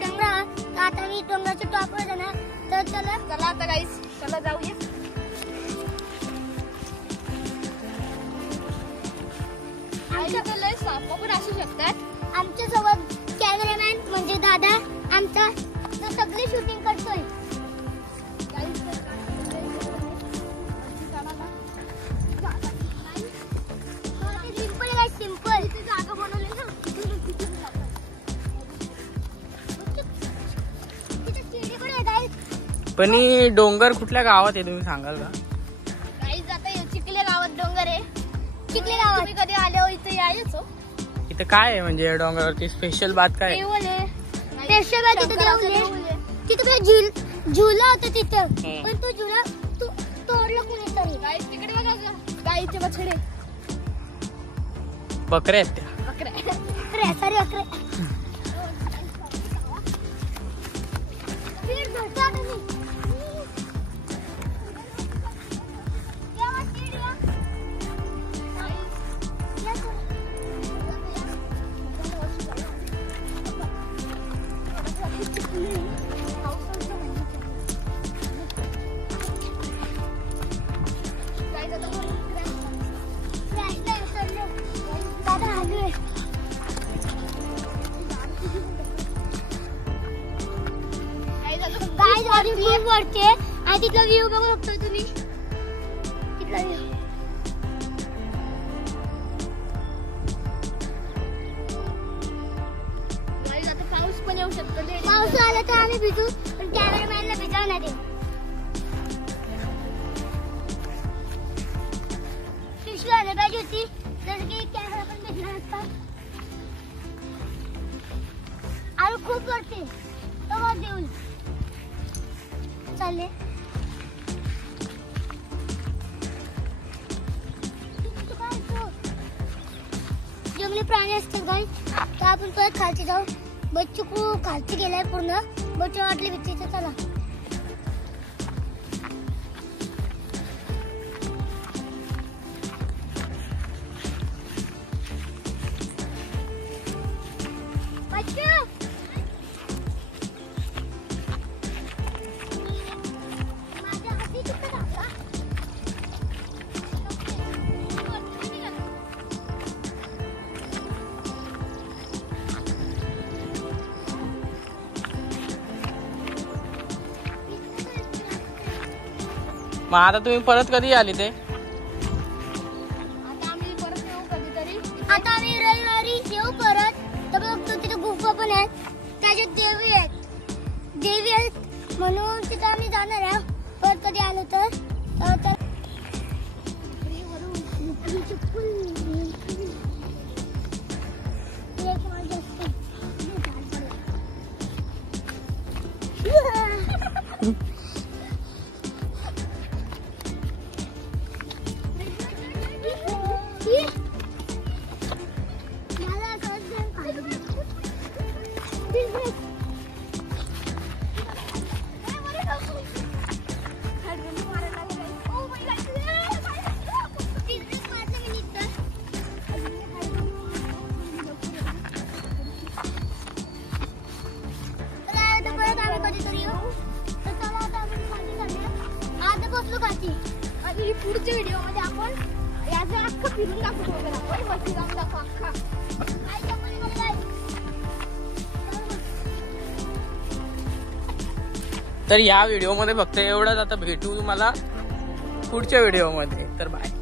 डोंगरावर. तर आता मी डोंगराच्या टॉपवर जाणार. तर चला आता गाईस, चला जाऊया. साप पण असू शकतात. आमच्या सोबत कॅमेरामॅन म्हणजे दादा आमचा सगळी शूटिंग करतोय. सिंपल जागा बनवली ना. पण डोंगर कुठल्या गावात आहे तुम्ही सांगाल का? गाईस आता चिखले गावात डोंगर आहे. चिखले गावात तुम्ही कधी आले हो इथे यायचो. इथे काय आहे म्हणजे डोंगरावरती स्पेशल बात काय? देऊळ आहे. स्पेशल बात तिथे देऊळ आहे. तिथे झुला होता तिथं. पण तो झुला तोडला कोणीतरी. गाईस तिकडे बघा गाईचे बछडे. बकऱ्या आहेत त्या. बकऱ्या सारी बकऱ्या. खूप वरती आणि तिथला व्ह्यू बघू शकता तुम्ही. तिथला व्ह्यू आता पाऊस पण येऊ शकतो. पाऊस आला तर आम्ही भिजू पण कॅमेरामॅनला भिजावं नाही देऊ. पिशवी आली पाहिजे होती जर की कॅमेरा पण भिजला नसता. आणि खूप वरती तो वर देऊन चालले. जंगली प्राणी असतात गाई. तर आपण परत खालची जाऊ. बच्चू खूप खालची गेलाय पूर्ण. बच्चू वाटली भीतीचं. चला मग आता तुम्ही परत कधी आली ते? आता आम्ही परत येऊ कधीतरी. आता आम्ही रविवारी येऊ परत. तर बघतो तिथे गुफा पण आहेत. त्याच्यात देवी आहेत म्हणून तिथे आम्ही जाणार आहे परत कधी आलो तर. आणि पुढच्या व्हिडिओ मध्ये आपण याचं अख्खं फिरून दाखवतो. तर या व्हिडिओ मध्ये फक्त एवढंच. आता भेटू तुम्हाला पुढच्या व्हिडिओ मध्ये. तर बाय.